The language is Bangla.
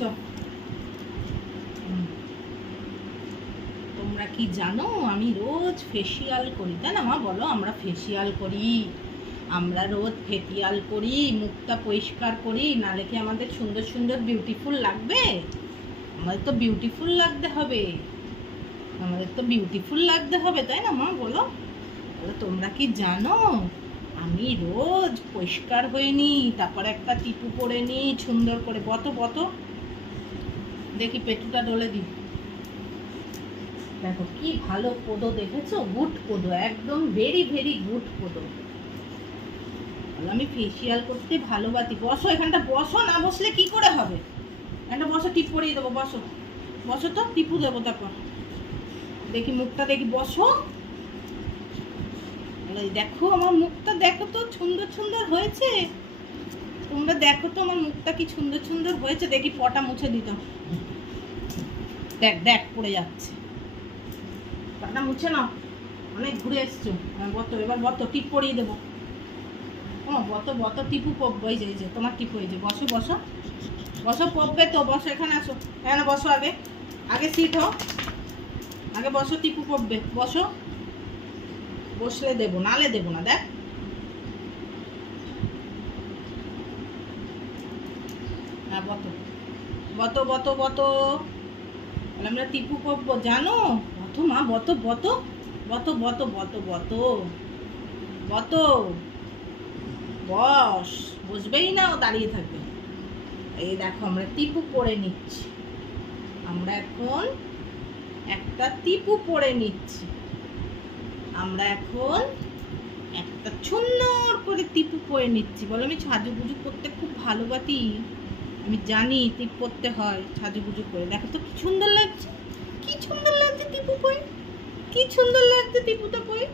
চল। তোমরা কি জানো আমি রোজ ফেসিয়াল করি, তাই না মা? বলো, আমরা ফেসিয়াল করি, আমরা রোজ ফেসিয়াল করি, মুখটা পরিষ্কার করি, নাহলে কি আমাদের সুন্দর সুন্দর বিউটিফুল লাগবে? আমাদের তো বিউটিফুল লাগতে হবে, আমাদের তো বিউটিফুল লাগতে হবে, তাই না মা? বলো বলো, তোমরা কি জানো আমি রোজ পরিষ্কার হয়ে নিই, তারপর একটা টিপু করে নিই সুন্দর করে। বতো বতো, দেখি পেটুটা ডলে দিই। দেখো কি ভালো পোদো, দেখেছো? গুড পোদো, একদম ভেরি ভেরি গুড পোদো। আমি ফেসিয়াল করতে ভালোবাসি। বসো এখানটা, বসো, না বসলে কি করে হবে? একটা বসো, টিপ পরিয়ে দেবো, বসো বসো, তো টিপু দেবো তারপর। দেখি মুখটা দেখি, বসো। দেখো আমার মুখটা, দেখো তো সুন্দর সুন্দর হয়েছে। তোমরা দেখো তো আমার মুখটা কি সুন্দর সুন্দর হয়েছে। দেখি পটা মুছে দিত, দেখ দেখ পড়ে যাচ্ছে। পটা মুছে নাও, অনেক ঘুরে এসছো। বতো এবার, বতো, টিপ পরিয়ে দেবো। ও বতো বতো, টিপু পড়বে। এই যে তোমার টিপ হয়েছে। বসো বসো বসো, পড়বে তো, বসো এখানে আসো, এখানে বসো। আগে আগে সিট হও, আগে বসো, টিপু পড়বে, বসো। বসলে দেবো, নালে দেবো না। দেখ হ্যাঁ, বতো বতো বতো বতো। আমরা টিপু পড়বো, জানো? বতো মা, বতো বতো বতো বতো বতো বতো বতো। বস, বসবেই না, ও দাঁড়িয়ে থাকবে। এই দেখো আমরা টিপু পরে নিচ্ছি, আমরা এখন একটা টিপু পরে নিচ্ছি। আমরা এখন একটা সুন্দর করে টিপু পরে নিচ্ছি। বলো, আমি সাজুগুজু করতে খুব ভালোবাসি, আমি জানি টিপ পরতে হয় সাজুগুজু করে। দেখো তো কি সুন্দর লাগছে, কি সুন্দর লাগছে টিপু পরে, কি সুন্দর লাগছে টিপুটা পরে।